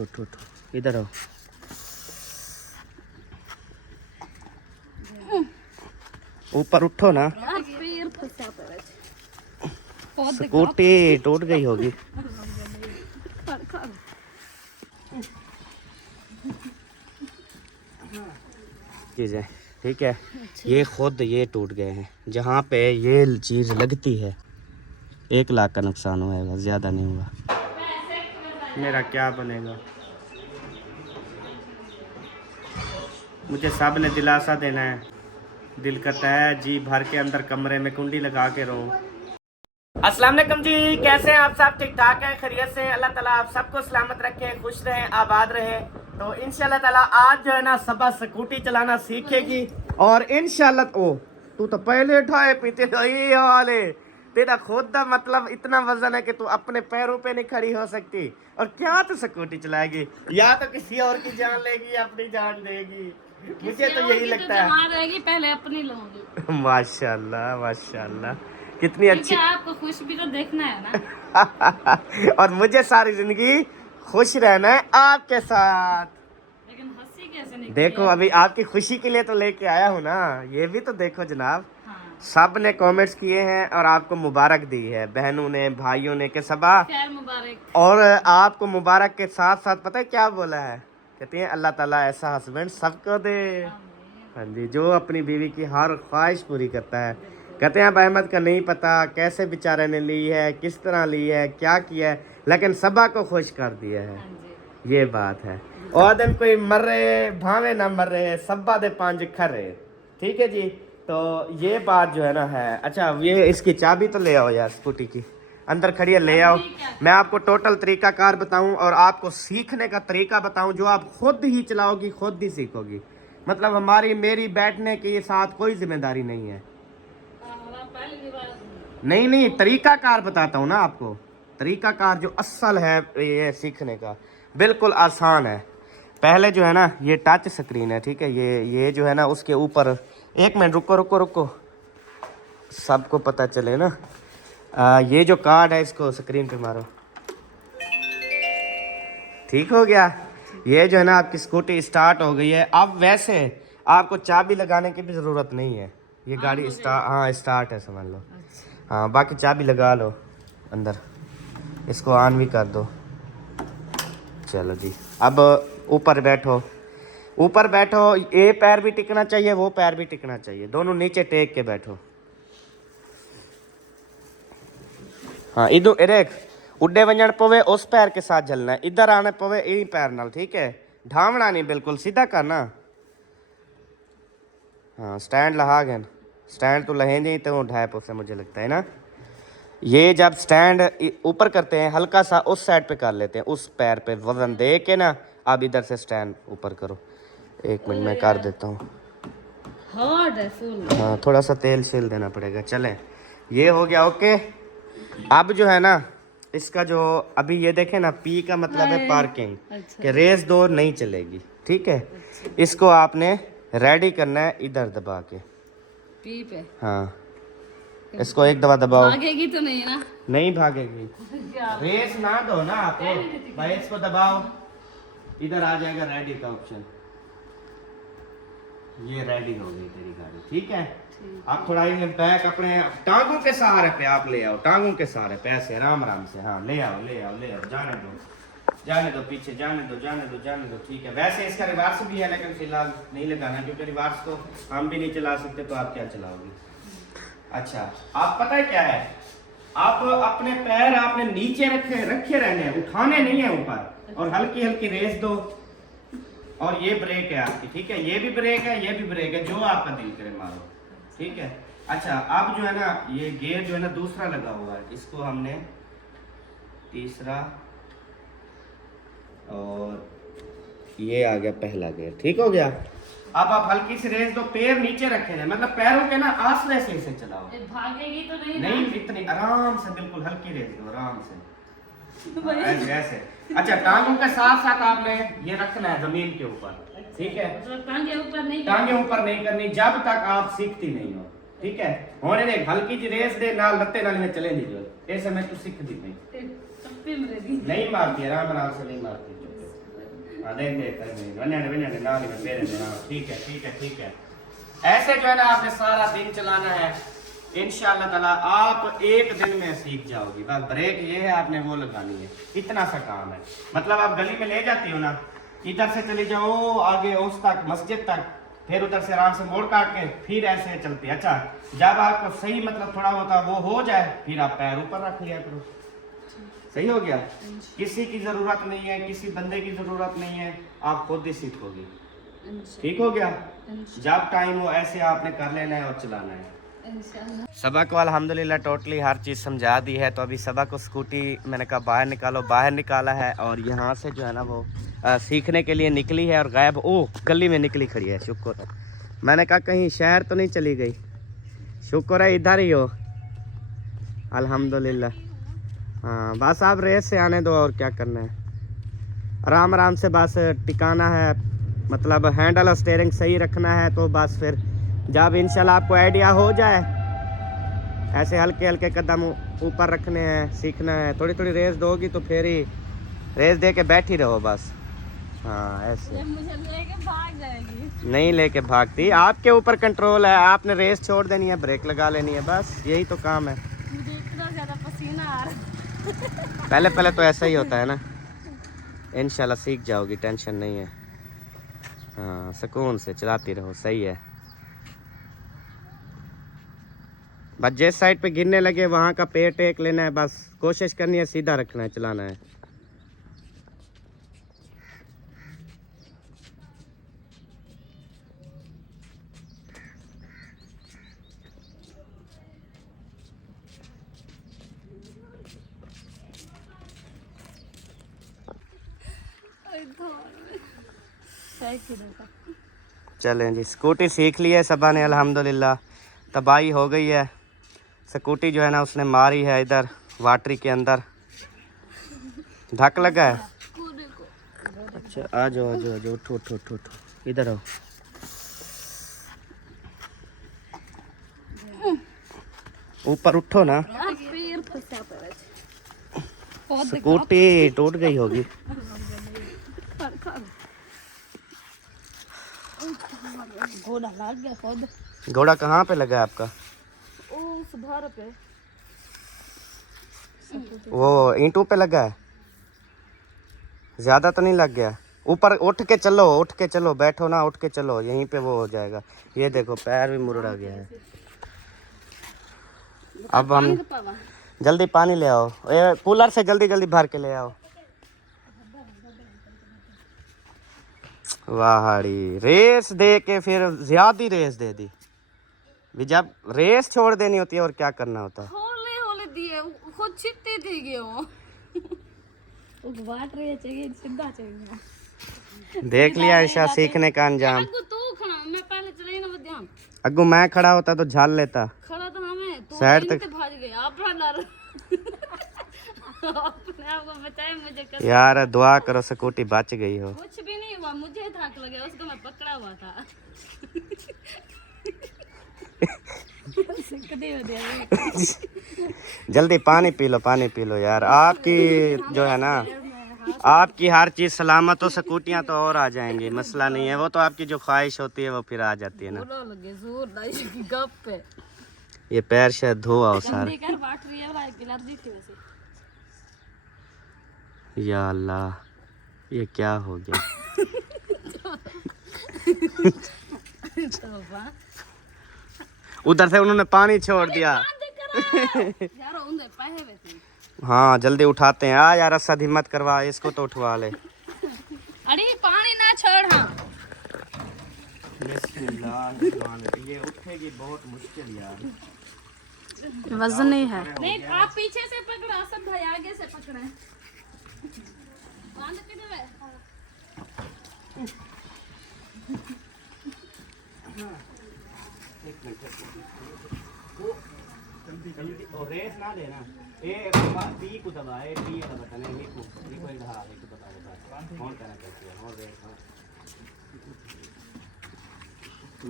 उठ उठ उठ, इधर आओ। ऊपर उठो ना। स्कूटी टूट गई होगी। चीज़ें ठीक है, ये खुद ये टूट गए हैं। जहाँ पे ये चीज़ लगती है 1 लाख का नुकसान हुआ है, ज़्यादा नहीं हुआ। मेरा क्या बनेगा? मुझे सब ने दिलासा देना है। दिल करता है जी भर के अंदर कमरे में कुंडी लगा के रहूं। अस्सलाम वालेकुम जी, कैसे हैं आप सब? ठीक ठाक हैं, खैरियत से? अल्लाह ताला आप सबको सलामत रखे, खुश रहें, आबाद रहें। तो इंशाल्लाह ताला आज जो है ना सबा स्कूटी चलाना सीखेगी और इंशाल्लाह। ओ तू तो पहले उठाए पीते तो ये हाल है तेरा खुद का, मतलब इतना वजन है कि तू अपने पैरों पे नहीं खड़ी हो सकती और क्या तू स्कूटी चलाएगी? या तो किसी और की जान लेगी या अपनी जान देगी। मुझे तो यही लगता है रहेगी, पहले अपनी लूंगी। माशाल्लाह माशाल्लाह, कितनी अच्छी। आपको खुश भी तो देखना है ना। और मुझे सारी जिंदगी खुश रहना है आपके साथ। लेकिन हंसी कैसे नहीं? देखो अभी आपकी खुशी के लिए तो लेके आया हूँ ना, ये भी तो देखो जनाब। हाँ। सब ने कमेंट्स किए हैं और आपको मुबारक दी है, बहनों ने भाइयों ने के सबा मुबारक। और आपको मुबारक के साथ साथ पता है क्या बोला है? कहती हैं अल्लाह ताला ऐसा हस्बैंड सबको दे। हाँ जी, जो अपनी बीवी की हर ख्वाहिश पूरी करता है। कहते हैं अब अहमद का नहीं पता कैसे बेचारे ने ली है, किस तरह ली है, क्या किया है, लेकिन सबा को खुश कर दिया है। ये बात है। और दिन कोई मर रहे भावे ना मर रहे, सबा दे 5 खरे। ठीक है जी, तो ये बात जो है ना है। अच्छा ये इसकी चाबी तो ले आओ यार, स्कूटी की अंदर खड़ी है, ले आओ। मैं आपको टोटल तरीकाकार बताऊं और आपको सीखने का तरीका बताऊं जो आप खुद ही चलाओगी, खुद ही सीखोगी। मतलब हमारी मेरी बैठने के साथ कोई जिम्मेदारी नहीं है। नहीं, तरीकाकार बताता हूँ ना आपको। तरीकाकार जो असल है ये सीखने का बिल्कुल आसान है। पहले जो है ना ये टच स्क्रीन है, ठीक है। ये जो है ना उसके ऊपर, 1 मिनट रुको, सबको पता चले ना। ये जो कार्ड है इसको स्क्रीन पे मारो, ठीक हो गया। ये जो है ना आपकी स्कूटी स्टार्ट हो गई है। अब वैसे आपको चाबी लगाने की भी ज़रूरत नहीं है, ये गाड़ी स्टार्ट है समझ लो। हाँ बाकी चाबी लगा लो अंदर, इसको ऑन भी कर दो। चलो जी, अब ऊपर बैठो। ये पैर भी टिकना चाहिए, वो पैर भी टिकना चाहिए, दोनों नीचे टेक के बैठो। हाँ इधर एक उड्डे वंजन पवे उस पैर के साथ झलना है, इधर आने पवे इन पैर नाल, ठीक है। ढावना नहीं, बिल्कुल सीधा करना। हाँ स्टैंड लगा गए, स्टैंड तो लहे नहीं तो ढाए से मुझे लगता है ना। ये जब स्टैंड ऊपर करते हैं हल्का सा उस साइड पे कर लेते हैं, उस पैर पे वजन दे के ना। अब इधर से स्टैंड ऊपर करो। 1 मिनट में कर देता हूँ। हाँ थोड़ा सा तेल शेल देना पड़ेगा। चलें ये हो गया ओके। अब जो है ना इसका जो अभी ये देखे ना, पी का मतलब है पार्किंग। अच्छा। कि रेस 2 नहीं चलेगी, ठीक है। अच्छा। इसको आपने रेडी करना है इधर दबा के पी पे। हाँ इसको एक दबा दबाओ। भागेगी तो नहीं ना? नहीं भागेगी। रेस ना दो ना आप भाई, इसको दबाओ, इधर आ जाएगा रेडी का ऑप्शन। ये रेडी हो गई तेरी गाड़ी, ठीक है। आप थोड़ा बैक अपने टांगों के सहारे पे आप ले आओ, टांगों के सहारे पे ऐसे आराम से। हाँ ले आओ, जाने दो पीछे, जाने दो, ठीक है। वैसे इसका रिवर्स भी है लेकिन फिलहाल नहीं लगाना, क्योंकि रिवर्स तो हम भी नहीं चला सकते, तो आप क्या चलाओगे? अच्छा आप पता है क्या है, आप अपने पैर आपने नीचे रखे रहने हैं, उठाने नहीं है ऊपर। और हल्की रेस दो। और ये ब्रेक है आपकी, ठीक है। ये भी ब्रेक है, ये भी ब्रेक है, जो आपका दिल करे मारो, ठीक है। अच्छा अब जो है ना ये गियर जो है ना दूसरा लगा हुआ है, इसको हमने तीसरा, और ये आ गया पहला गियर, ठीक हो गया। अब आप हल्की सी रेस दो, पैर नीचे रखे हैं, मतलब पैरों के ना आसले से इसे चलाओ। भागेगी तो नहीं इतनी आराम से, बिल्कुल हल्की रेस दो आराम से ऐसे। अच्छा टांगों के साथ साथ आपने ये रखना है जमीन के ऊपर, ठीक है। टांगे ऊपर नहीं करनी जब तक आप सीखती नहीं हो, ठीक है। और एक हल्की जी रेस दे नाल लत्ते नाल में चले दीजिए, ऐसे मैं तो सीख दी नहीं मारती, आराम से नहीं मारती। हाँ देख देख वन्याने ना में पेरे देना। ठीक है ठीक है ठीक है। ऐसे जो है ना आपने सारा दिन चलाना है, इंशाअल्लाह ताला आप एक दिन में सीख जाओगी। बस ब्रेक ये है आपने वो लगानी है, इतना सा काम है। मतलब आप गली में ले जाती हो ना, इधर से चले जाओ आगे उस तक मस्जिद तक, फिर उधर से आराम से मोड़ काट के फिर ऐसे चलती। अच्छा जब आपको सही मतलब थोड़ा होता वो हो जाए, फिर आप पैर ऊपर रख लिया करो। सही हो गया। किसी की जरूरत नहीं है, किसी बंदे की जरूरत नहीं है, आप खुद ही सीखोगी। ठीक हो गया। जब टाइम हो ऐसे आपने कर लेना है और चलाना है। सबा को अल्हम्दुलिल्लाह टोटली हर चीज़ समझा दी है। तो अभी सबा को स्कूटी मैंने कहा बाहर निकालो, बाहर निकाला है और यहाँ से जो है ना वो सीखने के लिए निकली है और गायब गली में निकली खड़ी है। शुक्र है, मैंने कहा कहीं शहर तो नहीं चली गई। शुक्र है इधर ही हो अल्हम्दुलिल्लाह। हाँ बस आप रेस से आने दो और क्या करना है, आराम आराम से बस टिकाना है, मतलब हैंडल और स्टीयरिंग सही रखना है। तो बस फिर जब इंशाल्लाह आपको आइडिया हो जाए, ऐसे हल्के हल्के कदम ऊपर रखने हैं, सीखना है। थोड़ी थोड़ी रेस दोगी तो फिर ही रेस दे के बैठी रहो बस। हाँ ऐसे मुझे लेके भाग जाएगी। नहीं लेके भागती, आपके ऊपर कंट्रोल है। आपने रेस छोड़ देनी है, ब्रेक लगा लेनी है, बस यही तो काम है। मुझे इतना ज़्यादा पसीना आ रहा है। पहले पहले तो ऐसा ही होता है ना, इंशाल्लाह सीख जाओगी, टेंशन नहीं है। हाँ सुकून से चलाती रहो, सही है। बस जिस साइड पे गिरने लगे वहाँ का पैर टेक लेना है, बस कोशिश करनी है सीधा रखना है, चलाना है। चलें जी, स्कूटी सीख ली है सबा ने अल्हम्दुलिल्लाह। तबाही हो गई है, स्कूटी जो है ना उसने मारी है इधर वाटरी के अंदर, धक लगा है। अच्छा आ जाओ आ जाओ आ जाओ, उठो उठो उठो उठो, इधर आओ। ऊपर उठो ना, स्कूटी टूट गई होगी। घोड़ा लग गया खुद। घोड़ा कहाँ पे लगा है आपका? सुधार पे, वो ईंटों पे लगा है, ज्यादा तो नहीं लग गया। ऊपर उठ के चलो, उठ के चलो, बैठो ना, उठ के चलो, यहीं पे वो हो जाएगा। ये देखो पैर भी मुरड़ा गया है। अब हम जल्दी पानी ले आओ, ये कूलर से जल्दी जल्दी भर के ले आओ। वाहड़ी रेस दे के फिर ज्यादा रेस दे दी। भी जब रेस छोड़ देनी होती है और क्या करना होता है। होले होले दिए खुद छिट्टी थी गयो। वाट रही चाहिए, सीधा चाहिए। देख लिया ईशा सीखने का अंजाम। तू खड़ा, मैं पहले चले ना बध्यान। अग्गू मैं खड़ा होता तो झाल लेता। खड़ा तो हमें तू साइड तक भाग गया। अपना डर अपने आप को बचाए मुझे कर। यार दुआ करो स्कूटी बच गई हो। कुछ भी नहीं हुआ, मुझे धक्का लगा, उसको मैं पकड़ा हुआ था। जल्दी पानी पी लो, पानी पी लो यार। आपकी जो है ना, आपकी हर चीज सलामत हो, स्कूटियाँ तो और आ जाएंगी, मसला नहीं है। वो तो आपकी जो ख्वाहिश होती है वो फिर आ जाती है ना। ये पैर शायद धो आओ सारे। या अल्लाह ये क्या हो गया। उधर से उन्होंने पानी छोड़ दिया। हाँ जल्दी उठाते हैं। आ यार रस्सा हिम्मत करवा, इसको तो उठवा ले। अरे पानी ना छोड़। हाँ ये उठेगी बहुत मुश्किल यार, वजन नहीं है। नहीं आप पीछे से पकड़ो, सब भाई आगे से पकड़े। बांध के देवे। रेस ना लेना, ये टी को दबा, ये टी वाला बटन है, लिखो लिखो इधर। हाँ लिखो, बताओ कौन करना चाहती है और रेस। हाँ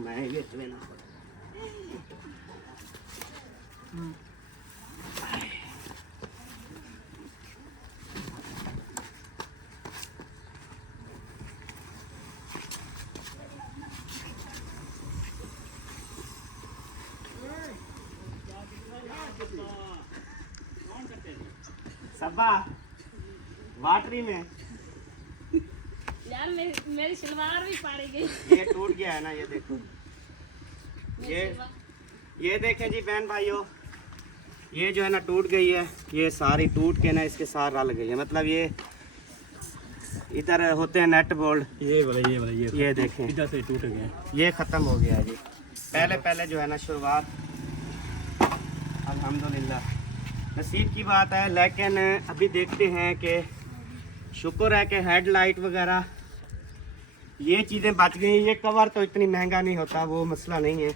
मैं ये लेना। अब्बा वाटरी में यार मेरी सलवार भी फाड़ी गई। ये टूट गया है ना, ये देखो। ये देखें जी बहन भाइयों, ये जो है ना टूट गई है। ये सारी टूट के ना इसके साथ रल गई है। मतलब ये इधर होते हैं नेट बोल्ट, ये देखें इधर से टूट गए, ये ख़त्म हो गया है जी। पहले जो है ना शुरुआत अल्हम्दुलिल्लाह नसीब की बात है। लेकिन अभी देखते हैं कि शुक्र है कि हेडलाइट वगैरह ये चीज़ें बच गई। ये कवर तो इतनी महंगा नहीं होता, वो मसला नहीं है।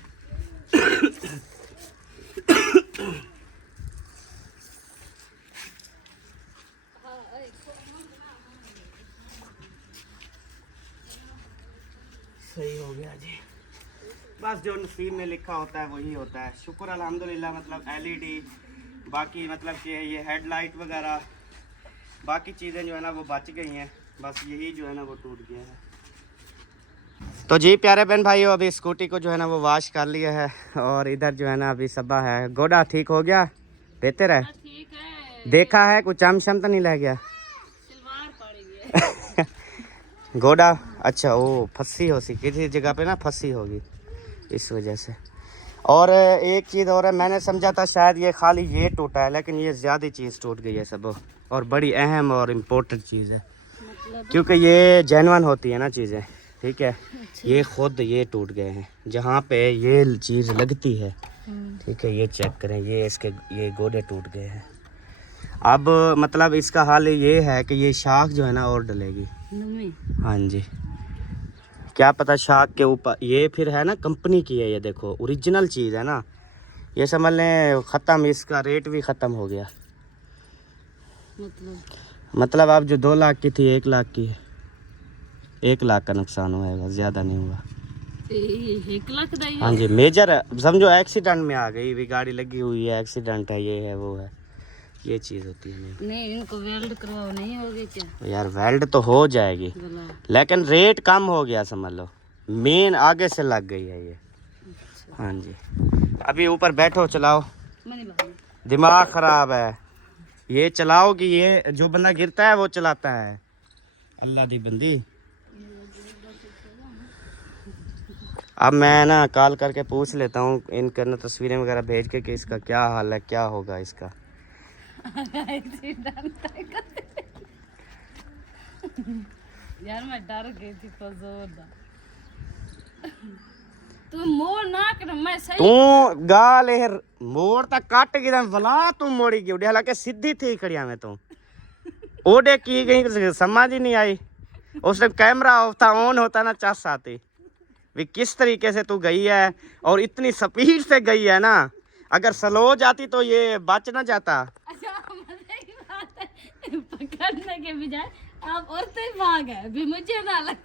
सही हो गया जी। बस जो नसीब में लिखा होता है वही होता है। शुक्र अल्हम्दुलिल्लाह। मतलब एलईडी बाकी मतलब कि ये हेडलाइट वगैरह बाकी चीज़ें जो है ना वो बच गई हैं। बस यही जो है ना वो टूट गया है। तो जी प्यारे बहन भाइयों, अभी स्कूटी को जो है ना वो वॉश कर लिया है और इधर जो है ना अभी सबा है। गोड़ा ठीक हो गया, बेहतर है, ठीक है। देखा है कुछ चम तो नहीं लग गया? सलवार फाड़ी गई। गोड़ा अच्छा वो फंसी हो सी किसी जगह पे ना, फंसी होगी इस वजह से। और एक चीज़ और है, मैंने समझा था शायद ये खाली ये टूटा है, लेकिन ये ज़्यादा चीज़ टूट गई है सब। और बड़ी अहम और इम्पोर्टेंट चीज़ है, मतलब क्योंकि ये जेन्युइन होती है ना चीज़ें, ठीक है। ये खुद ये टूट गए हैं जहाँ पे ये चीज़ लगती है, ठीक है। ये चेक करें, ये इसके ये गोडे टूट गए हैं। अब मतलब इसका हाल ये है कि ये शाख जो है ना और डलेगी। हाँ जी, क्या पता शाख के ऊपर ये फिर है ना, कंपनी की है ये, देखो ओरिजिनल चीज़ है ना। ये समझ लें ख़त्म, इसका रेट भी ख़त्म हो गया। मतलब अब जो 2 लाख की थी 1 लाख की है। 1 लाख का नुकसान हुआ है, ज़्यादा नहीं हुआ। 1 लाख दा हाँ जी, मेजर है, समझो एक्सीडेंट में आ गई, भी गाड़ी लगी हुई है, एक्सीडेंट है, ये है वो है, ये चीज़ होती है। नहीं इनको वेल्ड करवाओ, नहीं होगी क्या? यार वेल्ड तो हो जाएगी, लेकिन रेट कम हो गया समझ लो, मेन आगे से लग गई है ये। हाँ जी, अभी ऊपर बैठो चलाओ, दिमाग ख़राब है। ये चलाओ कि ये जो बंदा गिरता है वो चलाता है, अल्लाह दी बंदी। अब मैं ना कॉल करके पूछ लेता हूँ इनका ना, तस्वीरें वगैरह भेज के कि इसका क्या हाल है, क्या होगा इसका। यार मैं डर गई थी तो जोरदार। तू मोड़ ना कर, मैं सही तू गाल मोड़ तक काट गई भला, तू मोड़ी गई, हालांकि सीधी थी खड़िया में तू ओडे की गई, समझ ही नहीं आई। उस टाइम कैमरा ऑफ था, ऑन होता ना चस आती भी। किस तरीके से तू गई है और इतनी स्पीड से गई है ना, अगर स्लो जाती तो ये बच ना जाता। अच्छा मजे की बात है, पकड़ने के बजाय आप और से भाग है भी, मुझे ना लग।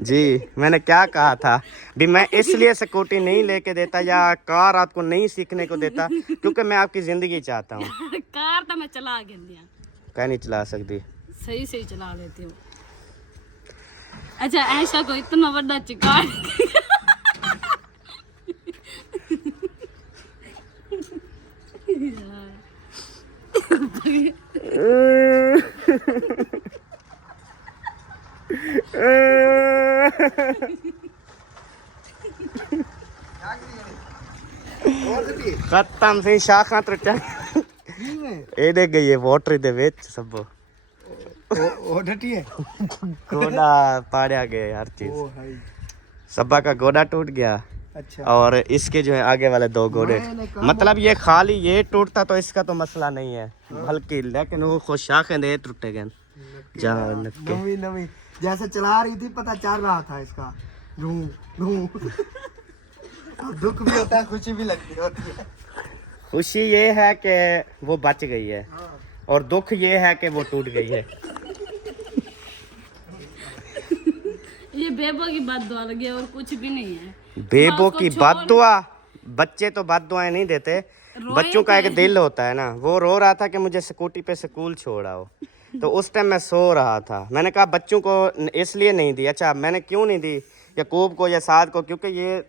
जी मैंने क्या कहा था भी, मैं इसलिए स्कूटी नहीं लेके देता या कार आपको नहीं सीखने को देता क्योंकि मैं आपकी ज़िंदगी चाहता हूँ। कार तो मैं चला गया, क्या नहीं चला सकती, सही सही चला लेती हूँ। अच्छा ऐसा कोई इतना बड़ा चिकार खत्म सी शाखा त्रुटिया ए देख गई है वाटर दे विच सब ओ डटी है, गोड़ा पाड़िया गया हर चीज। सबा का गोड़ा टूट गया। अच्छा। और इसके जो है आगे वाले 2 गोड़े, मतलब ये खाली ये टूटता तो इसका तो मसला नहीं है बल्कि, लेकिन वो खुद शाखें दे टूटे गए जहाँ नवी नवी जैसे चला रही थी, पता चल रहा था इसका धू धू। दुख भी होता है, खुशी भी लगती होती है। खुशी ये है कि वो बच गई है और दुख ये है कि वो टूट गई है। ये बेबो की बात दुआ लगी और कुछ भी नहीं है। बेबो की बद्दुआ, बच्चे तो बद्दुआएं नहीं देते, बच्चों का एक दिल होता है ना। वो रो रहा था कि मुझे स्कूटी पे स्कूल छोड़ाओ, तो उस टाइम मैं सो रहा था। मैंने कहा बच्चों को इसलिए नहीं दी। अच्छा मैंने क्यों नहीं दी याकूब को या साद को, क्योंकि ये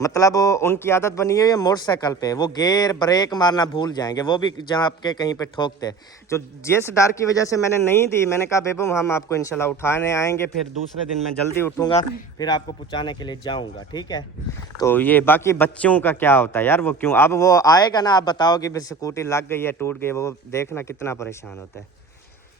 मतलब उनकी आदत बनी हुई है मोटरसाइकिल पे, वो गेयर ब्रेक मारना भूल जाएंगे, वो भी जहाँ आपके कहीं पे ठोकते। तो जिस डर की वजह से मैंने नहीं दी, मैंने कहा बेबू हम आपको इंशाल्लाह उठाने आएंगे, फिर दूसरे दिन मैं जल्दी उठूँगा, फिर आपको पहुँचाने के लिए जाऊँगा, ठीक है। तो ये बाकी बच्चों का क्या होता है यार, वो क्यों अब वो आएगा ना, आप बताओगे फिर स्कूटी लग गई है टूट गई, वो देखना कितना परेशान होता है।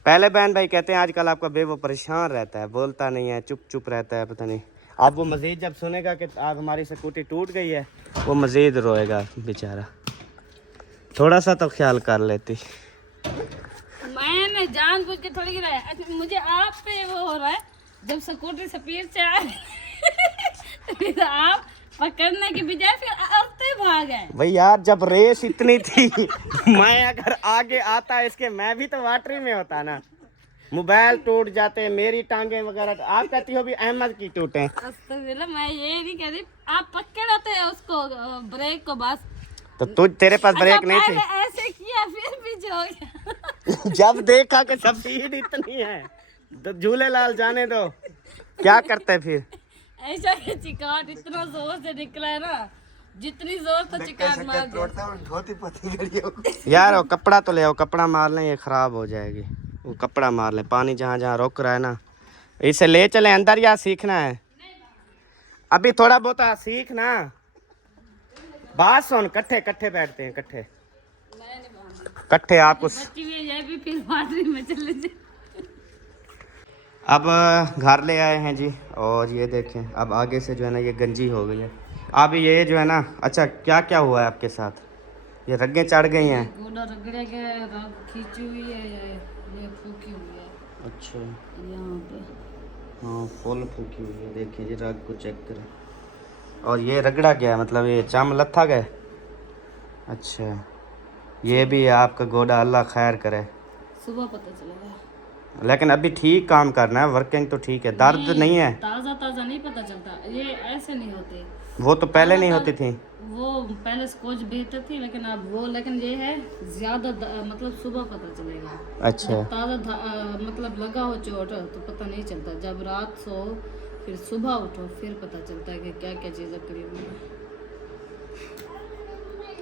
पहले बहन भाई कहते हैं आजकल आपका बेबू परेशान रहता है, बोलता नहीं है, चुप चुप रहता है, पता नहीं। अब वो मज़ीद जब सुनेगा कि आज हमारी स्कूटी टूट गई है, वो मज़ीद रोएगा बेचारा। थोड़ा सा तो ख्याल कर लेती। मैंने जानबूझ के थोड़ी गिराया। अच्छा, मुझे आप पे वो हो रहा है, जब स्कूटी स्पीड से आ फिर आप पकड़ने की बजाय फिर आते भाग गए। भाई यार जब रेस इतनी थी मैं अगर आगे आता इसके, मैं भी तो वाटरी में होता ना। मोबाइल टूट जाते, मेरी टांगे वगैरह। आप कहती हो भी अहमद की टूटे। अस्तगफिरुल्लाह, मैं ये नहीं कह रही, आप पकड़ते हैं उसको ब्रेक को बस। तो तुझ तेरे पास ब्रेक अच्छा, नहीं थी? पहले ऐसे किया फिर पीछे हो गया। जब देखा कि स्पीड इतनी है तो झूले लाल जाने दो, क्या करते फिर? ऐसा कि चिकाट इतना जोर से निकला है ना, जितनी जोर तो चिकाट मार दिया। धोती पतली करी यार वो कपड़ा तो ले आओ, कपड़ा मार लें, ये खराब हो जाएगी। वो कपड़ा मार लें, पानी जहाँ जहाँ रोक रहा है ना, इसे ले चले अंदर या सीखना है? अभी थोड़ा बहुत सीखना। बात सुन, कट्ठे कट्ठे बैठते हैं, कट्ठे कट्ठे आपको। बच्ची भी ये भी फिर वाटरी में चले जाए। अब घर ले आए हैं जी, और ये देखें अब आगे से जो है ना ये गंजी हो गई है। अब ये जो है ना, अच्छा क्या क्या हुआ है आपके साथ? ये रगें चढ़ गई हैं। गोड़ा रगड़े के रग खींची हुई है, ये फूकी हुई है। अच्छा यहाँ पे हाँ फुल फूकी हुई है, देखिए जी रग को चेक करें। और ये रगड़ा गया मतलब ये चाम लत्था गए। अच्छा ये भी है आपका गोड़ा, अल्लाह खैर करे। सुबह पता चलेगा, लेकिन अभी ठीक काम करना है, वर्किंग तो ठीक है, दर्द नहीं है? ताज़ा ताज़ा नहीं पता चलता, ये ऐसे नहीं होते। वो तो पहले नहीं होती थी। वो पहले स्कोच बेहतर थी, लेकिन अब वो, लेकिन ये है ज्यादा मतलब सुबह पता चलेगा। अच्छा जब ताज़ा मतलब लगा हो चोट तो पता नहीं चलता, जब रात सो फिर सुबह उठो फिर पता चलता है कि क्या क्या चीज़ अकड़ी हुई है।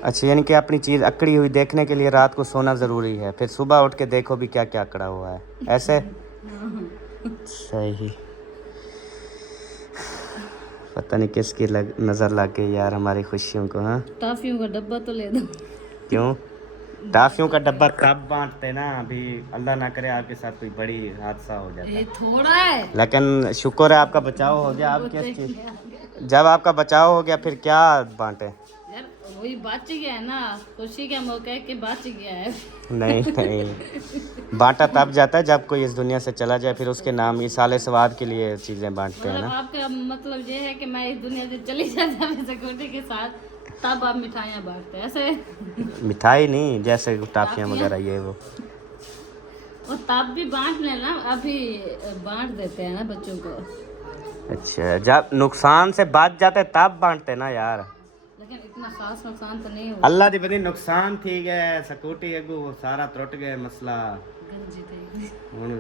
अच्छा यानी कि अपनी चीज़ अकड़ी हुई देखने के लिए रात को सोना ज़रूरी है, फिर सुबह उठ के देखो भी क्या क्या अकड़ा हुआ है, ऐसे? सही। पता नहीं किसकी नज़र लग गई यार हमारी खुशियों को। हाँ टॉफियों का डब्बा तो ले दो। क्यों? टॉफियों का डब्बा तब बांटते ना, अभी अल्लाह ना करे आपके साथ कोई बड़ी हादसा हो जाता है। ये थोड़ा है, लेकिन शुक्र है आपका बचाव हो गया। आप किस चीज़, जब आपका बचाव हो गया फिर क्या बांटे? यार वही बच गया है ना, खुशी का मौका है कि बच गया है। नहीं नहीं, बांटा तब जाता है जब कोई इस दुनिया से चला जाए, फिर उसके नाम इसाले सवाब के लिए चीज़ें बांटते हैं मतलब ना। आपका मतलब ये है कि मैं इस दुनिया से चली जाता हूँ सिक्योरिटी के साथ, तब आप मिठाइयाँ बांटते हैं ऐसे? मिठाई नहीं, जैसे टाफियाँ वगैरह ये वो। और तब भी बांट लेना, अभी बांट देते हैं ना बच्चों को। अच्छा जब नुकसान से बच जाते तब बांटते ना यार। लेकिन इतना खास नुकसान तो नहीं हुआ। अल्लाह दी बदी नुकसान थी गए, स्कूटी अगू सारा टुट गए, मसला गंजी थी। हुण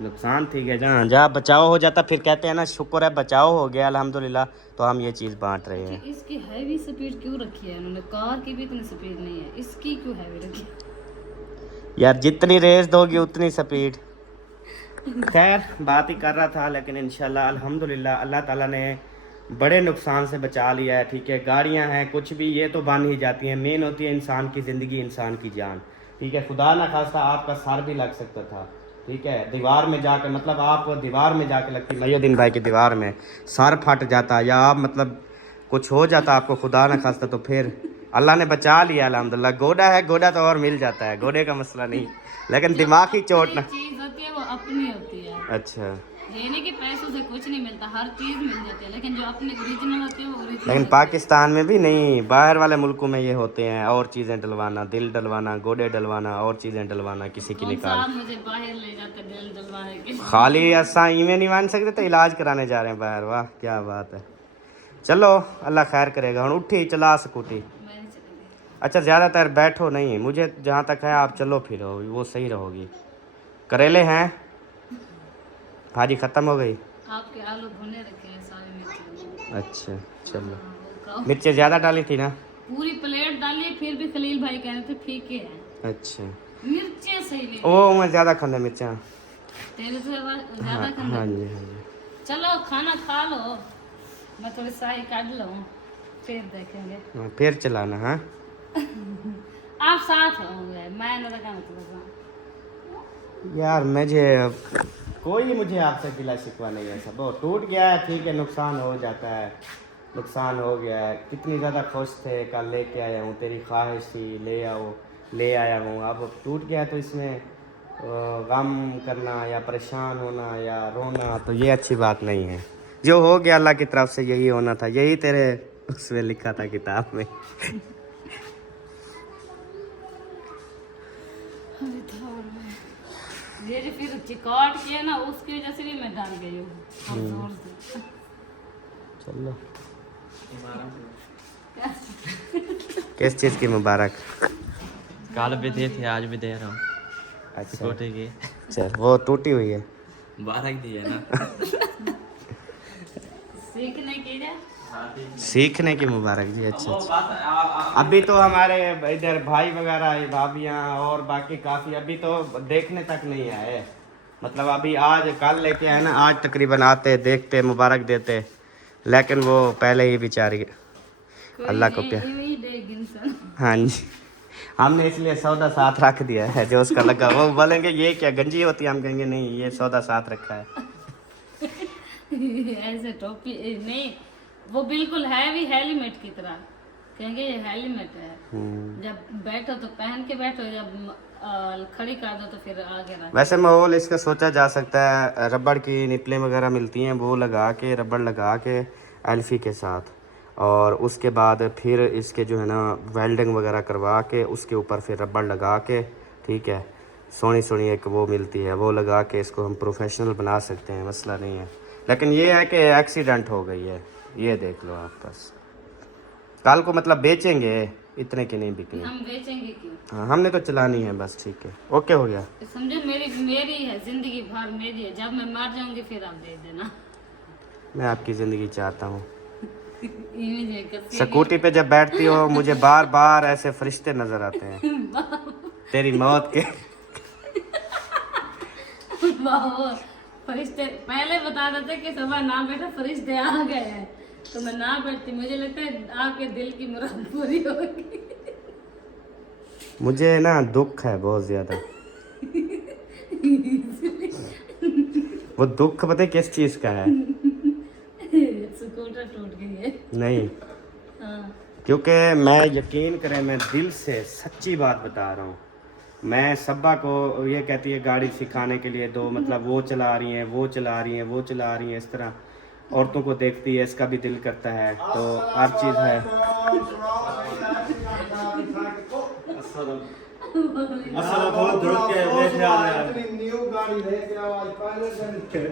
नुकसान थी गए। जहाँ जहाँ बचाव हो जाता फिर कहते हैं ना शुक्र है बचाव हो गया अल्हम्दुलिल्लाह, तो हम ये चीज़ बांट रहे हैं। इसकी हैवी स्पीड क्यों रखी है इन्होंने? कार की भी इतनी स्पीड नहीं है, इसकी क्यों हैवी रखी है? यार जितनी रेस दोगी उतनी स्पीड। खैर बात ही कर रहा था, लेकिन इंशाल्लाह अल्हम्दुलिल्लाह अल्लाह ताला ने बड़े नुकसान से बचा लिया है। ठीक है गाड़ियां हैं कुछ भी ये तो बन ही जाती हैं, मेन होती है इंसान की ज़िंदगी, इंसान की जान। ठीक है खुदा ना खास्ता आपका सर भी लग सकता था। ठीक है दीवार में जाके, मतलब आप दीवार में जाके लगती महीउद्दीन भाई की दीवार में सर फट जाता, या आप मतलब कुछ हो जाता आपको खुदा ना खास्ता, तो फिर अल्लाह ने बचा लिया अल्हम्दुलिल्लाह। गोड़ा है, गोड़ा तो और मिल जाता है, गोड़े का मसला नहीं, लेकिन दिमागी चोट ना। चीज होती है वो अपनी होती है। अच्छा ये नहीं कि पैसों से कुछ नहीं मिलता, हर चीज मिल जाती है, लेकिन जो अपनी ओरिजिनल होती है वो ओरिजिनल। लेकिन पाकिस्तान में भी नहीं, बाहर वाले मुल्कों में ये होते हैं और चीज़ें डलवाना, दिल डलवाना, गोडे डलवाना और चीज़ें डलवाना किसी की निकाल। मुझे बाहर ले जाते दिल डलवाने के। खाली ऐसा इवें नहीं मान सकते, तो इलाज कराने जा रहे हैं बाहर। वाह क्या बात है। चलो अल्लाह खैर करेगा। हम उठी चला स्कूटी। मैं नहीं चलूंगी। अच्छा ज़्यादातर बैठो नहीं, मुझे जहाँ तक है आप चलो फिरो, वो सही रहोगी। करेले हैं भाजी ख़त्म हो गई? आपके आलू भुने रखे हैं सारे मिर्च। अच्छा चलो खाओ। मिर्चें ज़्यादा डाली थी ना? पूरी प्लेट डाली, फिर भी खलील भाई कह रहे थे फीके हैं। अच्छा, मिर्चें सही नहीं। ओ मैं ज़्यादा खाना मिर्चा। तेरे से ज्यादा हाँ खाना। हाँ जी, हाँ जी। चलो खाना खा लो, मैं थोड़ी शाही काट लूँ, फिर देखेंगे। हाँ, फिर चलाना। हाँ आप साथ होंगे, मैं ना लगा मतलब। यार मुझे मुझे आपसे गिला शिकवा नहीं है। सब वो टूट गया है, ठीक है, नुकसान हो जाता है, नुकसान हो गया है। कितनी ज़्यादा खुश थे, कल लेके आया हूँ, तेरी ख्वाहिश थी ले आया हूँ। अब टूट गया तो इसमें गम करना या परेशान होना या रोना, तो ये अच्छी बात नहीं है। जो हो गया अल्लाह की तरफ से यही होना था, यही तेरे उसमें लिखा था किताब में। ये जो फिर चिकॉट किया ना, उसकी वजह से भी मैं डर गई हूँ जोर से। चलो किस चीज़ की मुबारक? कल भी दे थे, आज भी दे रहा हूँ। अच्छा, छोटे की चल वो टूटी हुई है, मुबारक दी है ना। सीखने की जा। सीखने की मुबारक जी। अच्छा अच्छा। अभी तो हमारे इधर भाई वगैरह, भाभियाँ और बाकी काफ़ी अभी तो देखने तक नहीं आए। मतलब अभी आज कल लेके आए ना, आज तकरीबन आते, देखते, मुबारक देते, लेकिन वो पहले ही बेचारी अल्लाह को प्यार। हाँ जी, हमने इसलिए सौदा साथ रख दिया है, जो उसका लगा। वो बोलेंगे ये क्या गंजी होती है, हम कहेंगे नहीं, ये सौदा साथ रखा है। ऐसे टोपी नहीं, वो बिल्कुल है भी हेलमेट की तरह, कहेंगे ये हेलमेट है। जब बैठो तो पहन के बैठो, जब खड़ी कर दो तो फिर आगे रख। वैसे माहौल इसका सोचा जा सकता है, रबड़ की निपलें वगैरह मिलती हैं, वो लगा के, रबड़ लगा के एल्फी के साथ, और उसके बाद फिर इसके जो है ना वेल्डिंग वगैरह करवा के, उसके ऊपर फिर रबड़ लगा के, ठीक है, सोनी सोनी एक वो मिलती है, वो लगा के इसको हम प्रोफेशनल बना सकते हैं, मसला नहीं है। लेकिन ये है कि एक्सीडेंट हो गई है, ये देख लो आप। बस कल को मतलब बेचेंगे, इतने की नहीं बिकनी। हम बेचेंगे क्यों? हाँ, हमने तो चलानी है बस, ठीक है, ओके हो गया। समझो मेरी है, जिंदगी भर मेरी है, जब मैं मर जाऊंगी फिर आप दे देना। मैं आपकी ज़िंदगी चाहता हूँ। इमेज है स्कूटी पे जब बैठती हो मुझे बार बार ऐसे फरिश्ते नजर आते हैं तेरी मौत के। फरिश्ते पहले बता देते कि सुबह ना बैठा, फरिश्ते आ गए हैं, तो मैं ना बैठती। मुझे लगता है आपके दिल की मुराद पूरी होगी। मुझे ना दुख है बहुत ज्यादा। वो दुख पता है किस चीज का है? स्कूटर टूट गई है। नहीं, हाँ। क्योंकि मैं यकीन करें, मैं दिल से सच्ची बात बता रहा हूँ। मैं सब्बा को ये कहती है गाड़ी सिखाने के लिए दो, मतलब वो चला रही हैं, वो चला रही हैं, वो चला रही हैं, इस तरह औरतों को देखती है, इसका भी दिल करता है, तो हर चीज़ है।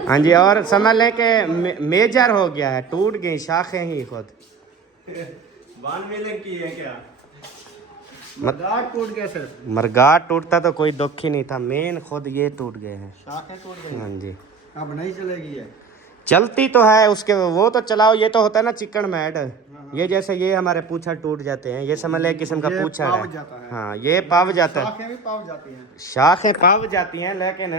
हाँ जी, और समझ लें कि मेजर हो गया है, टूट गई शाखें ही खुद। की है क्या? मर्गाट टूट गया सर। मर्गाट टूटता तो कोई दुख ही नहीं था, मेन खुद ये टूट गए हैं। शाखें टूट गई। हाँ जी, अब नहीं चलेगी है। चलती तो है, उसके वो तो चलाओ, ये तो होता है ना चिकन मैड, ये जैसे ये हमारे पूछा टूट जाते हैं, ये समझ ले किस्म का पूछा पाव है। जाता है। हाँ, ये पाव जाता है, शाखें भी पाव जाती हैं। शाखें पाव जाती हैं, लेकिन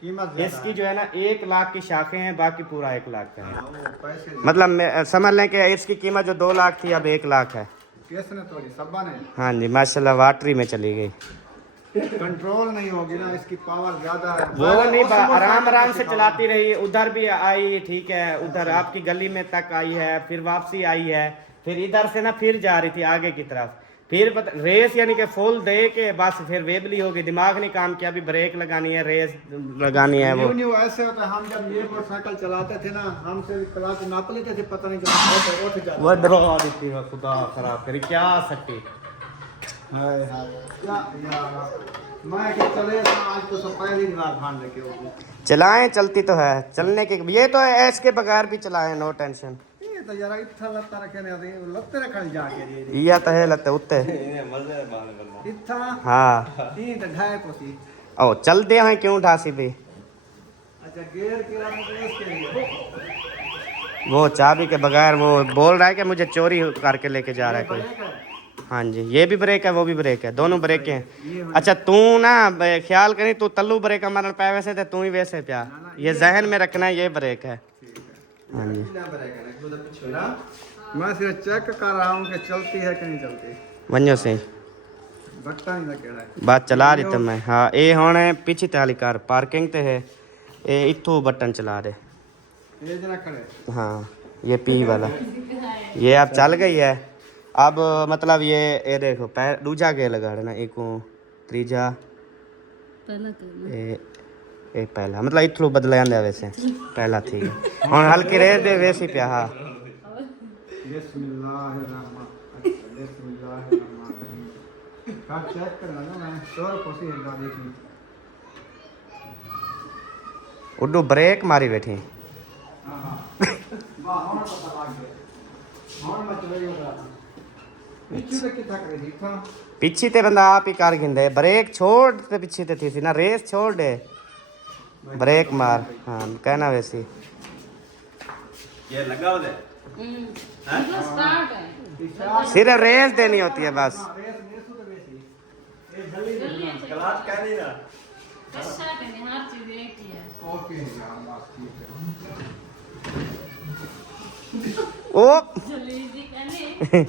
कीमत इसकी जो है ना 1 लाख की शाखें हैं, बाकी पूरा 1 लाख का है। पैसे मतलब समझ लें कि इसकी कीमत जो 2 लाख थी अब 1 लाख है। किसने तोड़ी? सब्बा ने। हाँ जी, माशाल्लाह वाटरी में चली गई। कंट्रोल नहीं होगी ना, इसकी पावर ज्यादा है। वो नहीं, आराम आराम से चलाती रही, उधर भी आई, ठीक है, उधर आपकी गली में तक आई है, फिर वापसी आई है, फिर इधर से ना फिर जा रही थी आगे की तरफ, फिर रेस यानी कि फुल दे के बस फिर वेबली हो गई, दिमाग नहीं काम किया, अभी ब्रेक लगानी है, रेस लगानी है। वो न्यू ऐसे होता है, हम जब ये मोटरसाइकिल चलाते थे ना, हमसे क्लास नाप लेते थे, पता नहीं क्या उठ जाता। वो डरा देती है, खुदा खराब करी क्या सकती। हाय हाय क्या यार, मैं क्या चले तो आज तो सब पहली बार भान लेके हो। चलाएं, चलती तो है, चलने के ये तो है, इसके बगैर भी चलाएं, नो टेंशन। ये तो जरा इतना लत्ता रखे नहीं, लत्ते रखल जाके दे या तो है लते उत्ते इतना। हाँ, ये तो ढाई पोसी। ओ चल दे हैं क्यों ढासी भी। अच्छा गेर के इसके लिए वो चाबी के बगैर वो बोल रहा है कि मुझे चोरी करके लेके जा रहा है कोई। हाँ जी, ये भी ब्रेक है, वो भी ब्रेक है, दोनों ब्रेक हैं। अच्छा तू ना ख्याल करी, तू तल्लू ब्रेक मारन पे वैसे तो तू ही वैसे प्या, ये जहन में रखना है, ये ब्रेक है। हाँ जी, मैं सिर्फ चेक कर रहा हूँ कि चलती है कि नहीं चलती। वंजो से बट्टा नहीं लगे है। बात चला रही तो मैं। हाँ ये हुण पिछी ते वाली कार पार्किंग ते है, ये इथों बटन चला रहे। ये जरा खड़े। हाँ ये पी वाला, ये अब चल गई है। अब मतलब ये देखो पैर दूजा के लगा देना, एक त्रीजा पहला तो ये पहला मतलब इथलो बदला जांदा वैसे पहला थी हुण हल्की रेस दे वैसी पिया। हाँ कार चेक करना ना, मैं श्योर कोसी है गाड़ी की। उड्डू ब्रेक मारी बैठी। हां हां वाह होना पता लग गया। होना मत रही होगा पीछे तक किथा करे थी था पीछे ते बंदा आप ही कार गिंदे, ब्रेक छोड़ ते पीछे ते थी ना, रेस छोड़ दे ब्रेक मार। हाँ कहना वैसी ये लगा दे मतलब स्टार्ट है। सिर्फ रेस देनी होती है बस। क्लास कह नहीं रहा, स्टार्ट है, हर चीज एक ही है। ओके यार बात ठीक है। ओ जल्दी कहने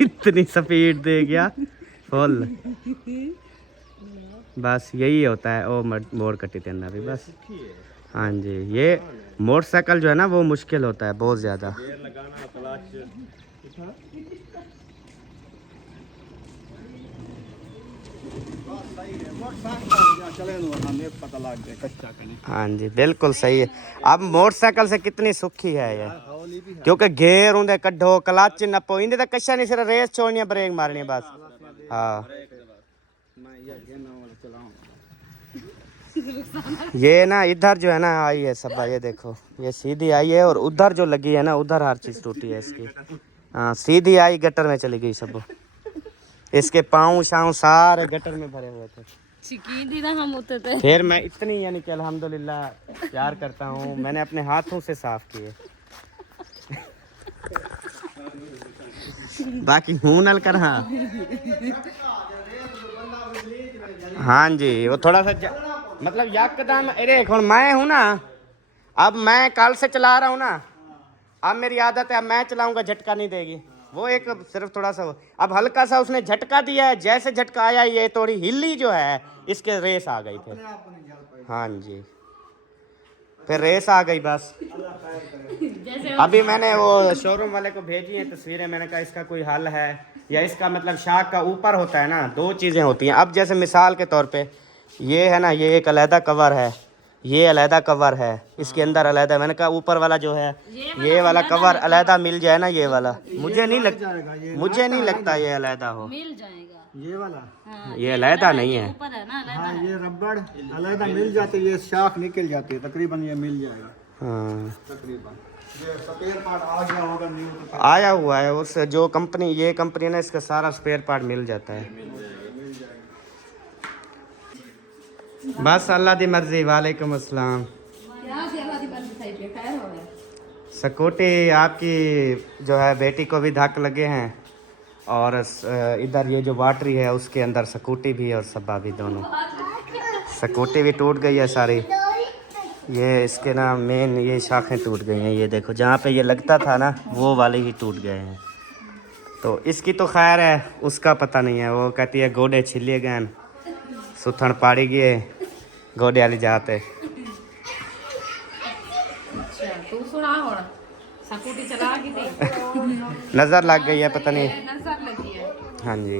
इतनी स्पीड दे गया फुल। बस यही होता है ओ मोड़ कट्टी तेना भी बस। हाँ जी, ये मोटरसाइकिल जो है ना वो मुश्किल होता है बहुत ज़्यादा। हाँ जी बिल्कुल सही है। अब मोटरसाइकिल से कितनी सुखी है ये, क्योंकि घेर उन्हें कड्ढो क्लच नपो इन्हें तो कशा नहीं, सिर्फ रेस छोड़नी है ब्रेक मारनी है बस। हाँ ये ना इधर जो है ना आई है सब, ये देखो ये सीधी आई है और उधर जो लगी है ना उधर हर चीज़ टूटी है इसकी। हाँ सीधी आई गटर में चली गई सब, इसके पाँव शाँव सारे गटर में भरे हुए थे। चिकीदी ना हम होते थे। फिर मैं इतनी यानी कि अल्हम्दुलिल्लाह प्यार करता हूँ, मैंने अपने हाथों से साफ किए। बाकी हूँ नल कर। हाँ जी वो थोड़ा सा मतलब यकदम अरे हुण मैं हूँ ना, अब मैं कल से चला रहा हूँ ना, अब मेरी आदत है, अब मैं चलाऊंगा झटका नहीं देगी वो, एक सिर्फ थोड़ा सा अब हल्का सा उसने झटका दिया है, जैसे झटका आया ये थोड़ी हिली जो है इसके रेस आ गई फिर। हाँ जी फिर रेस आ गई बस। अभी मैंने वो शोरूम वाले को भेजी हैं तस्वीरें, मैंने कहा इसका कोई हल है या इसका मतलब शाख का ऊपर होता है ना, दो चीज़ें होती हैं। अब जैसे मिसाल के तौर पे ये है ना, ये एक अलहदा कवर है, ये अलहदा कवर है, इसके अंदर अलहदा, मैंने कहा ऊपर वाला जो है ये वाला कवर अलहदा मिल जाए ना, ये वाला मुझे नहीं लगता ये अलहदा हो, मिल जाएगा ये वाला। हाँ, ये अलहदा नहीं है। ऊपर है ना अलग। हाँ ये रबड़ अलग मिल जाती है, ये शाख निकल जाती है तकरीबन, ये मिल जाएगा हाँ तकरीबन। ये स्पेयर पार्ट आ गया होगा न्यू तो आया हुआ है उस जो कंपनी, ये कंपनी है ना, इसका सारा स्पेयर पार्ट मिल जाता है बस। अल्लाह दी मर्जी। वालेकुम अस्सलाम। स्कूटी आपकी जो है बेटी को भी धक्क लगे हैं, और इधर ये जो वाटरी है उसके अंदर स्कूटी भी और सब्बा भी दोनों, स्कूटी भी टूट गई है सारी। ये इसके ना मेन ये शाखें टूट गई हैं, ये देखो जहाँ पे ये लगता था ना वो वाले ही टूट गए हैं। तो इसकी तो खैर है, उसका पता नहीं है, वो कहती है गोडे छिलिए गए सुथन पाड़ी गए गोडे वाली जाते। तू सुना हो स्कूटी चला की थी, नज़र लग गई है पता नहीं। नजर लगी है। हाँ जी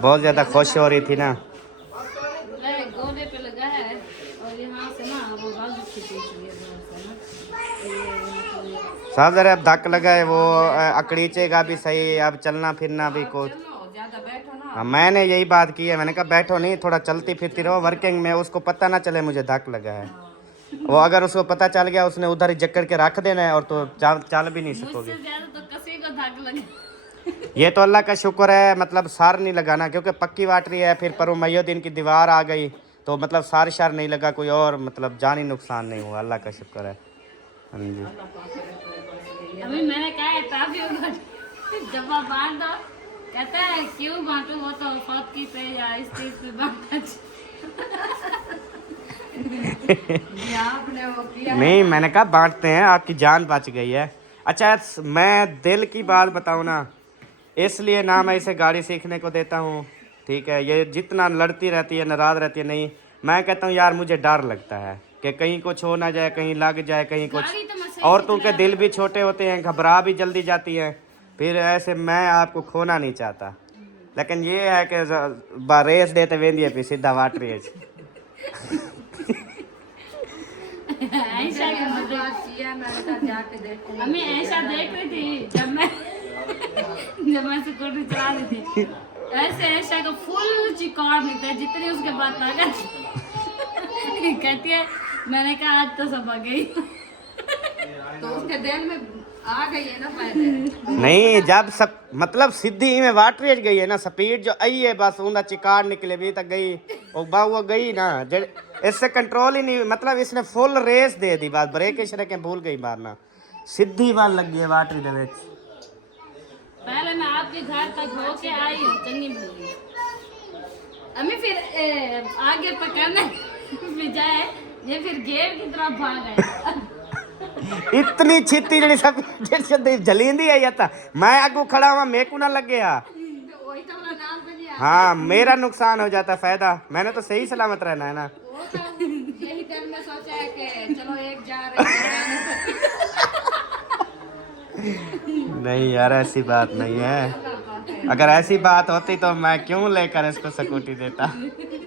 बहुत ज़्यादा खुश हो रही थी ना। गोले पे लगा है और यहाँ से ना वो बाजू खींची हुई है ना, साहब जरा अब धक्क लगा है वो अकड़ीचेगा भी सही, अब चलना फिरना भी कुछ। ज्यादा बैठो ना। हाँ, मैंने यही बात की है, मैंने कहा बैठो नहीं, थोड़ा चलती फिरती रहो वर्किंग में, उसको पता ना चले मुझे धक्क लगा है। वो अगर उसको पता चल गया उसने उधर ही जकड़ के रख देना है और तो चल भी नहीं सकोगे। मुझसे ज्यादा तो किसी को धक्का लगे। ये तो अल्लाह का शुक्र है, मतलब सार नहीं लगाना, क्योंकि पक्की वाटरी है। फिर पर मयोदीन की दीवार आ गई तो मतलब सार शार नहीं लगा, कोई और मतलब जानी नुकसान नहीं हुआ, अल्लाह का शुक्र है। हाँ जी। अभी मैंने कहा है काफी होगा जब आप बांट दो, कहता है क्यों बांटू, वो तो फौत की पे या इस चीज पे बांटा। आपने वो किया नहीं, मैंने कहा बांटते हैं, आपकी जान बच गई है। अच्छा, मैं दिल की बात बताऊँ ना, इसलिए ना मैं इसे गाड़ी सीखने को देता हूँ, ठीक है। ये जितना लड़ती रहती है, नाराज़ रहती है, नहीं, मैं कहता हूँ यार मुझे डर लगता है कि कहीं कुछ हो ना जाए, कहीं लग जाए, कहीं कुछ। गाड़ी तो मैं सही औरतों के दिल भी छोटे होते हैं, घबरा भी जल्दी जाती हैं, फिर ऐसे मैं आपको खोना नहीं चाहता। लेकिन ये है कि रेस देते वेंदी है, फिर सीधा वाट रही है। ऐसा की मैं ऐसा देख रही थी जब मैं स्कूटी चला रही थी, ऐसे ऐसा का फुल चिकॉर निकला, जितनी उसके बाद ताकत। कहती है, मैंने कहा आज तो सब आ गई। तो उसके दिल में आ गई है ना पहले। नहीं, जब सब मतलब सीधी में वाट रेज गई है ना, स्पीड जो आई है बस उनका चिकार निकले भी तक गई, वो गई ना, इससे कंट्रोल ही नहीं, मतलब इसने फुल रेस दे दी, बस ब्रेक श्रेक भूल गई मारना, सीधी बार लग गई वाटरी दे विच। पहले मैं आपके घर तक होके आई हूँ, चंगी भूली अम्मी, फिर आगे पकड़ने बजाय ये फिर गेट की तरफ भाग गए। इतनी छिती जड़ी सब जलींदी है, या था मैं आगू खड़ा हुआ, मेरे को ना लगे यार। वही तो बोला नाम पे नहीं हाँ, मेरा नुकसान हो जाता, फायदा मैंने तो सही सलामत रहना है ना। वो तो यही दिल में सोचा है कि चलो एक जा रहे नहीं यार, ऐसी बात नहीं है। अगर ऐसी बात होती तो मैं क्यों लेकर इसको स्कूटी देता।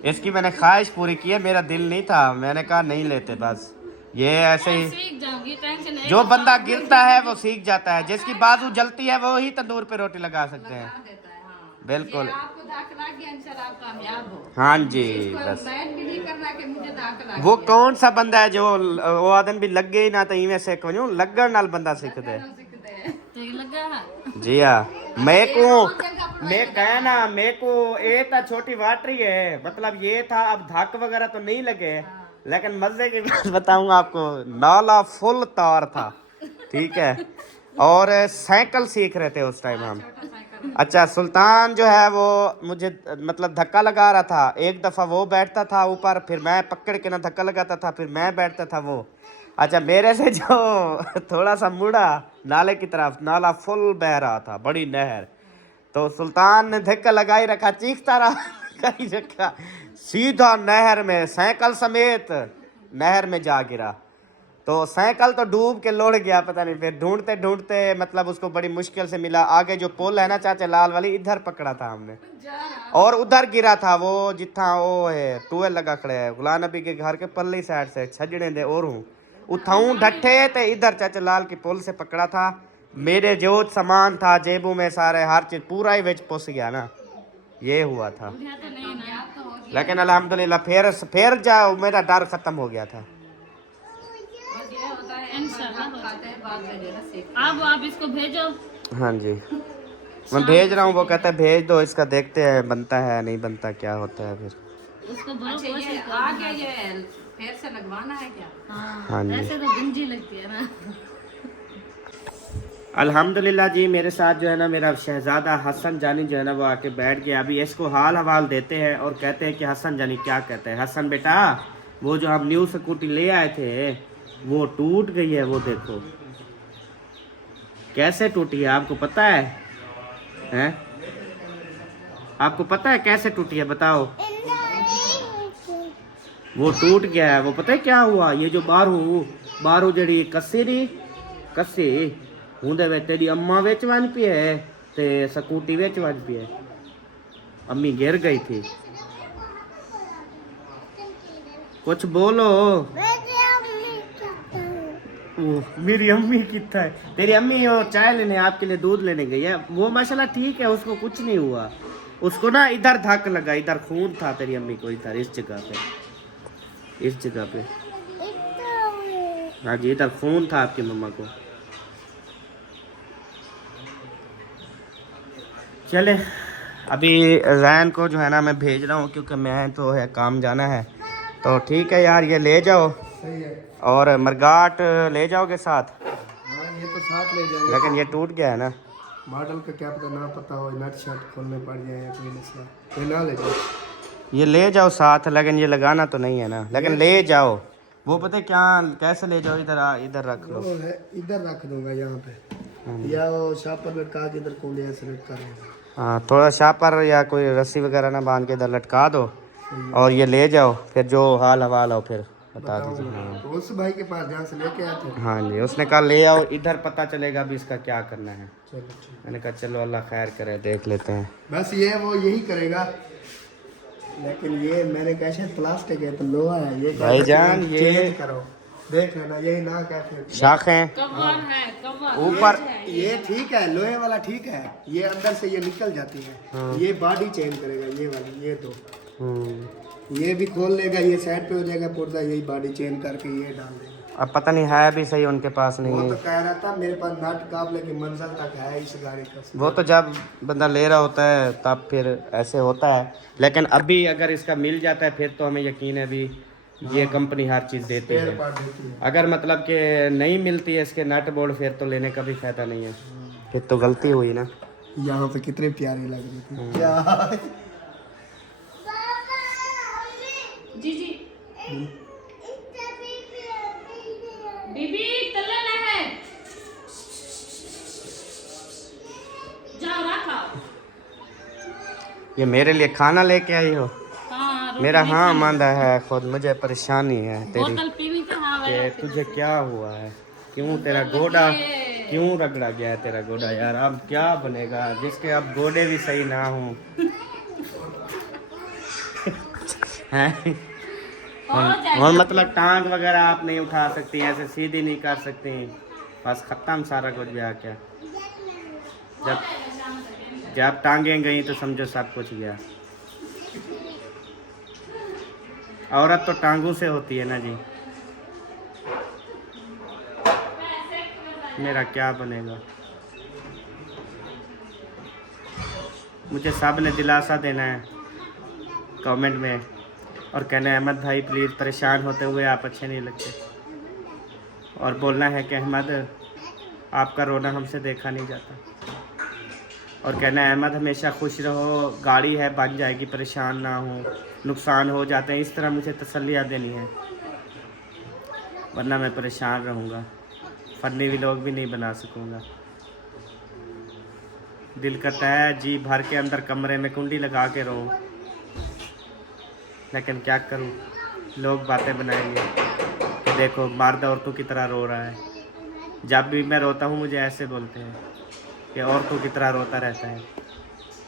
इसकी मैंने ख्वाहिश पूरी की है, मेरा दिल नहीं था, मैंने कहा नहीं लेते, बस ये ऐसे ही। सीख जाऊंगी, टेंशन नहीं। जो बंदा गिरता है वो सीख जाता है, जिसकी बाजू जलती है वो ही तंदूर पे रोटी लगा सकते हैं। देता है। हाँ, बिल्कुल, आपको धाक लग गया, इंशाल्लाह आप कामयाब हो। हाँ जी। इसको बस बैन भी नहीं करना कि मुझे धाक लग वो गया। कौन सा बंदा है जो वो आदमी भी लग गई ना, तो इवें से क्यों लगन नाल बंदा सीखते है। सीखते हैं। तो ये लगा जी हाँ, मैं कहना मेरे को ये तो छोटी वाटरी है, मतलब ये था, अब धक वगैरह तो नहीं लगे, लेकिन मजे की बात बताऊं आपको, नाला फुल तार था, ठीक है, और साइकिल सीख रहे थे उस टाइम हम। अच्छा, सुल्तान जो है वो मुझे मतलब धक्का लगा रहा था, एक दफ़ा वो बैठता था ऊपर, फिर मैं पकड़ के ना धक्का लगाता था, फिर मैं बैठता था वो। अच्छा, मेरे से जो थोड़ा सा मुड़ा नाले की तरफ, नाला फुल बह रहा था, बड़ी नहर, तो सुल्तान ने धक्का लगाई रखा, चीखता रहा, कहीं रखा, सीधा नहर में साइकिल समेत नहर में जा गिरा। तो साइकिल तो डूब के लौट गया, पता नहीं, फिर ढूंढते ढूंढते मतलब उसको बड़ी मुश्किल से मिला। आगे जो पुल है ना चाचा लाल वाली, इधर पकड़ा था हमने, और उधर गिरा था वो जिथा वो है टूएल लगा खड़े है गुलाम नबी के घर के पल्ली साइड से छजड़े दे, और हूँ उठाऊं डट्ठे ते इधर चाचा लाल की पुल से पकड़ा था। मेरे जो सामान था जेबों में सारे, हर चीज पूरा ही विच पुस गया ना, ये हुआ था। उठा तो नहीं ना, लेकिन अल्हम्दुलिल्लाह फिर जाओ मेरा डर खत्म हो गया था। बस ये होता है, इंशाल्लाह हो खाते हैं बाद में जो ना सीख। अब आप इसको भेजो। हाँ जी, मैं भेज रहा हूँ, वो कहता है भेज दो, इसका देखते हैं बनता है नहीं बनता, क्या होता है फिर। इसको भरो अच्छा, कोशिश ये करो। आ गया, ये फिर से लगवाना है क्या? हाँ, हाँ जी। ऐसे तो गुंजी लगती है ना। अल्हम्दुलिल्लाह जी, मेरे साथ जो है ना मेरा शहजादा हसन जानी जो है ना वो आके बैठ गया। अभी इसको हाल हवाल देते हैं और कहते हैं कि हसन जानी क्या कहते हैं। हसन बेटा, वो जो हम न्यू स्कूटी ले आए थे वो टूट गई है, वो देखो कैसे टूटी है, आपको पता है? हैं? आपको पता है कैसे टूटी है, बताओ? वो टूट गया है, वो पता है क्या हुआ, ये जो बारू जड़ी कस्सी हुंदे विच तेरी अम्मा विच वन पी है ते स्कूटी विच वन पी है। अम्मी गिर गई थी, कुछ बोलो। ओ, मेरी अम्मी कितना है, तेरी अम्मी वो चाय लेने आपके लिए दूध लेने गई है, वो माशाल्लाह ठीक है, उसको कुछ नहीं हुआ, उसको ना इधर धक लगा, इधर खून था तेरी अम्मी को, इधर इस जगह पे। हाँ जी, इधर खून था आपकी मम्मा को। चले अभी जैन को जो है ना मैं भेज रहा हूँ क्योंकि मैं तो है काम जाना है। तो ठीक है यार, ये ले जाओ सही है। और मरगाट ले जाओगे साथ, हाँ ये तो साथ ले जाएंगे। लेकिन ये टूट गया है ना। मॉडल का क्या पता, ना पता हो नट शर्ट खोलने पड़ जाए या कोई मसला, कोई ना ले जाओ। ये ले जाओ साथ, लेकिन ये लगाना तो नहीं है ना, लेकिन ले जाओ। वो पता है क्या, कैसे ले जाओ, इधर रख लो। वो है इधर रख दूंगा यहाँ पे, या वो शापर लटका के इधर कोने ऐसे लटका दूंगा। हाँ, थोड़ा शापर या कोई रस्सी वगैरह ना बांध के इधर लटका दो और ये ले जाओ। फिर जो हाल हवाल हो फिर बता दीजिए। हाँ। तो उस भाई के पास जहाँ से लेके आए थे। हाँ जी, उसने कहा ले आओ, इधर पता चलेगा भी इसका क्या करना है। चलो ठीक। मैंने कहा चलो अल्लाह खैर करे, देख लेते हैं। बस ये वो यही करेगा, लेकिन ये मैंने कहा शायद प्लास्टिक है तो लोहा है। ये भाईजान ये चेंज करो, देख लेना यही ना कैसे शाखें कवर है, कवर ऊपर। ये ठीक है, लोहे वाला ठीक है, ये अंदर से ये निकल जाती है। ये बॉडी चेंज करेगा, ये वाली, ये दो ये भी खोल लेगा, ये साइड पे हो जाएगा पुर्जा, यही बॉडी चेंज करके ये डाल देगा। अब पता नहीं है भी सही उनके पास नहीं वो है। तो कह रहा था मेरे पास नट काबले की मंजिल तक है इस गाड़ी का। वो तो जब बंदा ले रहा होता है तब फिर ऐसे होता है, लेकिन अभी अगर इसका मिल जाता है फिर तो हमें यकीन है भी ये कंपनी हर चीज़ देती है। अगर मतलब कि नहीं मिलती है इसके नट बोल्ट, फिर तो लेने का भी फायदा नहीं है, फिर तो गलती हुई ना। यहाँ पे कितनी प्यारी लग रही थी क्या। जी जी बीबी तल्ला है, जाओ रखा। ये मेरे लिए खाना लेके आई हो? हाँ रोटी मेरा नहीं हाँ खानी। मंदा है खुद, मुझे परेशानी है तेरी बोतल पीनी थी हाँ वाला। कि तुझे क्या हुआ है, क्यों तेरा गोड़ा क्यों रगड़ा गया है तेरा गोड़ा यार। अब क्या बनेगा जिसके अब गोड़े भी सही ना हो। हैं? और मतलब टांग वगैरह आप नहीं उठा सकती, ऐसे सीधी नहीं कर सकती, बस खत्म सारा कुछ गया क्या। जब टांगें गई तो समझो सब कुछ गया। औरत तो टांगों से होती है ना जी। मेरा क्या बनेगा। मुझे सब ने दिलासा देना है कमेंट में और कहना है अहमद भाई प्लीज़, परेशान होते हुए आप अच्छे नहीं लगते, और बोलना है कि अहमद आपका रोना हमसे देखा नहीं जाता, और कहना है अहमद हमेशा खुश रहो, गाड़ी है बन जाएगी, परेशान ना हो, नुकसान हो जाते हैं। इस तरह मुझे तसल्लियाँ देनी है, वरना मैं परेशान रहूँगा, फनी व्लॉग भी नहीं बना सकूँगा। दिल करता है जी भर के अंदर कमरे में कुंडी लगा के रहूँ, लेकिन क्या करूँ, लोग बातें बनाएंगे कि देखो मर्द औरतों की तरह रो रहा है। जब भी मैं रोता हूँ मुझे ऐसे बोलते हैं कि औरतों की तरह रोता रहता है।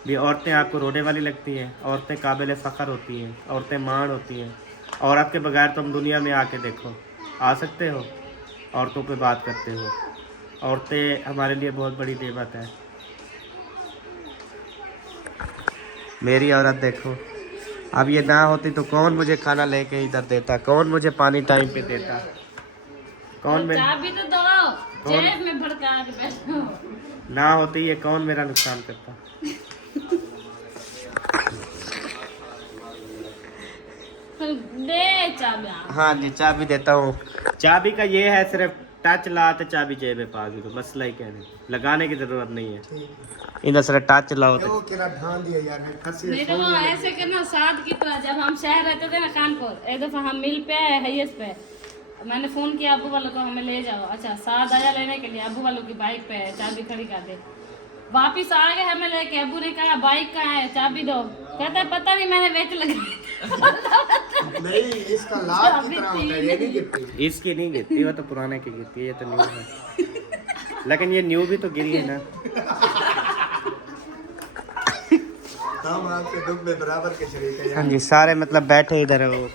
भी औरतें आपको रोने वाली लगती हैं? औरतें काबिल फ़ख्र होती हैं, औरतें मान होती हैं। औरत के बगैर तुम दुनिया में आके देखो, आ सकते हो? औरतों पे बात करते हो। औरतें हमारे लिए बहुत बड़ी नेमत है। मेरी औरत देखो, अब ये ना होती तो कौन मुझे खाना लेके इधर देता, कौन मुझे पानी टाइम पे देता, कौन मैं चाबी तो दो, जेब में भड़का के बैठो। ना होती ये कौन मेरा नुकसान करता। दे चाबी। हाँ जी चाबी देता हूँ। चाबी का ये है सिर्फ टच ला तो चाबी जेब में पा दी, तो मसला ही कहने लगाने की जरूरत नहीं है। इधर सिर्फ टच लाओ तो ढांड दिया यार, नहीं तो वो ऐसे करना साथ की तरह। जब हम शहर रहते थे ना कानपुर, एक दफा हम मिल पे आए हाईएस्ट पे, मैंने फोन किया अबू वालों को हमें ले जाओ। अच्छा साथ आया लेने के लिए, अबू वालों की बाइक पे है, चाबी खड़ी कर दे। वापिस आ गए हमें लेके, अबू ने कहा बाइक कहाँ है, चाबी दो। कहता है पता नहीं मैंने बेच लगाई। नहीं इसका लाभ की तरह होता है, ये नहीं गिरती। इसकी नहीं गिरती, वो तो पुराने की गिरती है, ये तो न्यू है। लेकिन ये न्यू भी तो गिरी है ना। हम आपके दुख में बराबर के शरीक है हाँ जी सारे मतलब बैठे इधर हो,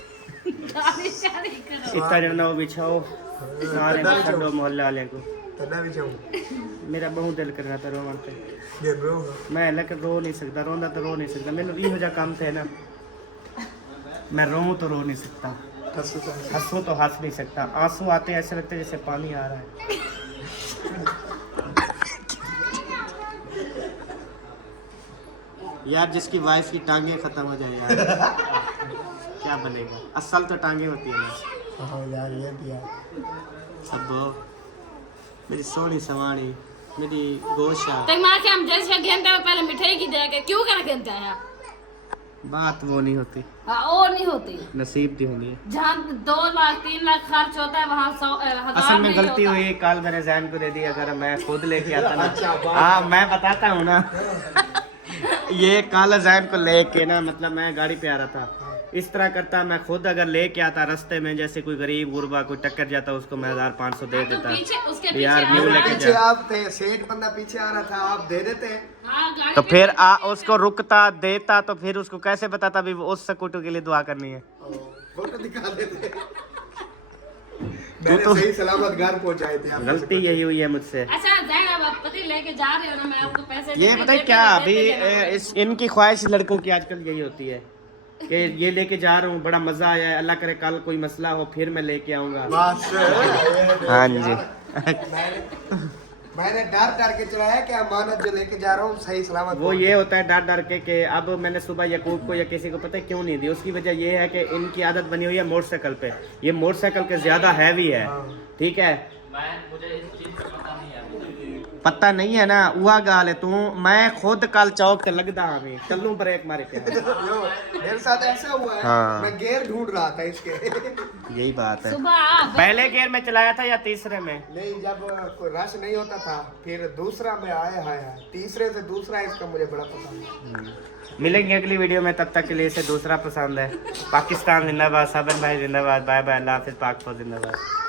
शादी करो। इतना जना बिछाओ सारे छो मोहल्ले वाले को। तन्ना भी चाहूँ मेरा बहुत दिल कर रहा था रोवन पे, गिर रो मैं लेकर रो नहीं सकता, रोंदा तो रो नहीं सकता। मैंने ये हो जा काम थे ना, मैं रो तो रो नहीं सकता, हंसू तो हंस नहीं सकता। आंसू आते ऐसे लगते जैसे पानी आ रहा है। यार जिसकी वाइफ की टांगे खत्म हो जाए यार क्या बनेगा। असल तो टांगे होती है ना। हाँ यार ये भी है। सब मेरी सोनी सवानी मेरी गोशा। तो माँ के हम जैसे घंटे में पहले मिठाई की देगा क्यों कर घंटा है बात वो नहीं होती, और नहीं होती। नसीब दी होनी है। जहाँ 2 लाख 3 लाख खर्च होता है वहाँ 100 1000 असल में नहीं गलती होता। हुई कल मैंने जैन को दे दी, अगर मैं खुद लेके आता ना। हाँ मैं बताता हूँ ना ये कल जैन को लेके ना मतलब मैं गाड़ी पे आ रहा था, इस तरह करता मैं खुद अगर लेके आता रास्ते में, जैसे कोई गरीब गुरबा कोई टक्कर जाता उसको मैं 1500 दे तो देता। पीछे उसके तो यार पीछे न्यू आ रहा लेके है। पीछे जा। आप थे, सेठ बंदा पीछे आ रहा था, आप दे देते हैं। हाँ, गाड़ी तो पे फिर पीछे उसको रुकता देता तो फिर उसको कैसे बताता भी वो उस स्कूटर के लिए दुआ करनी है। फोटो दिखा देते। मैंने सही सलामत घर पहुंचाए थे आप। गलती यही हुई है मुझसे। अच्छा जैन अब आप पति लेके जा रहे हो ना, मैं आपको पैसे ये देते- पता है देते- क्या देते अभी जाना। इस इनकी ख्वाहिश लड़कों की आजकल यही होती है कि ये लेके जा रहा हूँ, बड़ा मजा आया है, अल्लाह करे कल कोई मसला हो फिर मैं लेके आऊंगा। बस हाँ जी मैंने डर डर के चलाया कि अमानत जो लेके जा रहा हूँ सही सलामत वो ये होता है डर डर के कि अब मैंने सुबह यकूब को या किसी को पता है क्यों नहीं दी, उसकी वजह ये है कि इनकी आदत बनी हुई है मोटरसाइकिल पे, ये मोटरसाइकिल के ज्यादा हैवी है, ठीक है। मुझे इस चीज का पता नहीं है। पता नहीं है ना हुआ गाल है तू, मैं खुद कल चौक से लगदा हमें चलूं ब्रेक मारे के। मेरे साथ ऐसा हुआ है। हाँ। मैं गियर ढूंढ रहा था इसके। यही बात है। सुबह आप पहले गियर में चलाया था या तीसरे में? नहीं जब कोई रश नहीं होता था फिर दूसरा में आया तीसरे से दूसरा इसका मुझे बड़ा पसंद है। मिलेंगे अगली वीडियो में, तब तक के लिए इसे दूसरा पसंद है। पाकिस्तान जिंदाबाद, साबिर भाई जिंदाबाद, बाय बाय, अल्लाह हाफिज, पाक फौज जिंदाबाद।